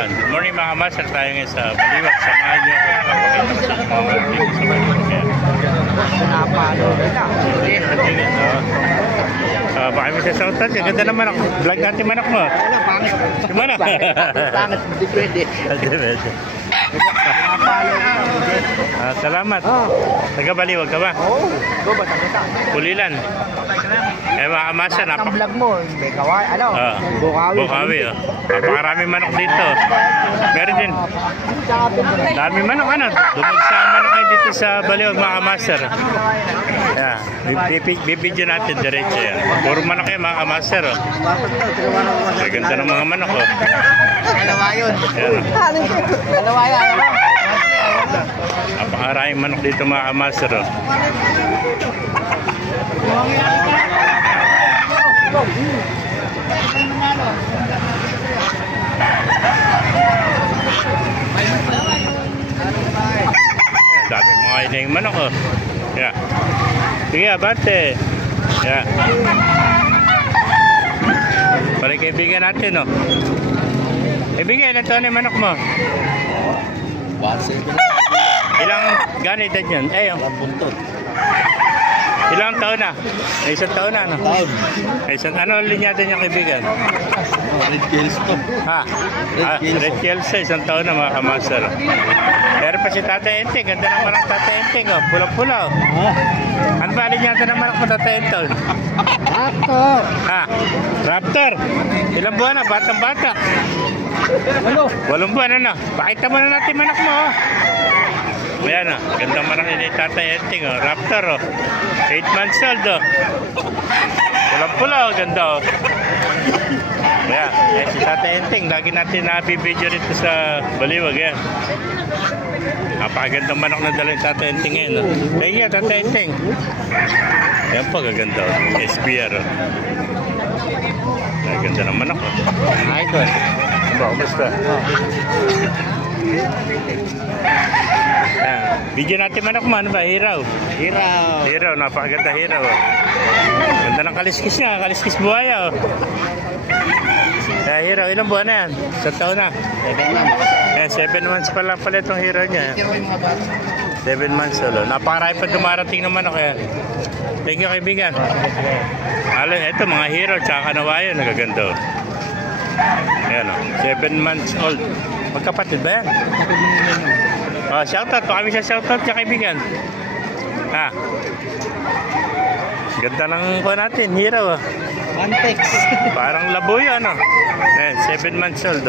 Ayan. Good morning mga master. Tayo ngayon sa Baliwag. Samahan nyo ako papakita ko sa mga dito sa Baliwag. Baka may sasautan. Ganda naman ako. Vlog natin manak mo. Si manak. Pangit, hindi pwede. Salamat. Taga Baliwag ka ba? Oo. Go ba sa Pulilan. Eh mga master. ang vlog mo, may kaway, ano? Bukawi. Bukawi. Napakarami manok dito. Meron din. Dami manok ano. Dumagsa manok kayo dito sa Baliwag mga master. Yeah. Bibidyo natin diretso yan. Puro manok yan mga master. Ganda ng mga manok. Dalawa yun. Dalawa yan. Napakaraming manok dito mga master. Dami mga ilang manok. Yeah. Sige, abante. Yeah. Balik kaibigan natin, no? Kaibigan, ilan taon yung manok mo? Ilang gani edad yun? Eh, yung ilang taon na? Isang taon na, no? Isang, ano linyada niya kaibigan? Red Kills to. Ha? Red Kills, isang taon na mga kamaster. Pero pa si Tatay Enteng, ganda naman ang Tatay Enteng, oh. Pulang-pula, oh. Ano ba linyada naman ako Tatay Enteng? Raptor. Ha? Raptor? Ilang buwan na? Batang-bata. Ano? 8 buwan na. Pakita mo na natin manak mo, oh. Ayan, oh. Ganda manak ni Tatay Enteng, oh. Raptor, oh. 8 months old, oh. Pulang-pula, oh. Ganda, oh. Ayan. Eh, si Tatay Enteng, lagi natin na-video rito sa Baliwag, yan. Napakagandang manok na dala yung Tatay Enteng ngayon, oh. Thank you, Tatay Enteng. Ayan po, gaganda, oh. SBR, oh. Ganda ng manok, oh. Idol. Ba, kumusta? Video natin manok mo, ano ba? Hiraw. Hiraw, napakaganda hiraw. Ganda ng kaliskis niya, kaliskis buhaya. Hiraw, ilang buwan na yan? Sa taon na? 7 months pa lang pala itong hiraw niya. 7 months ulo. Napakarami pa dumarating ng manok yan. Thank you kaibigan. Ito mga hiraw, tsaka kanawayo, nagaganda. Ayan o, 7 months old. Magkapatid ba yan? Shoutout, baka kami siya shoutout niya kaibigan. Ha? Ganda ng ko natin, hiraw. Antex. Parang laboy ano. 7 months old.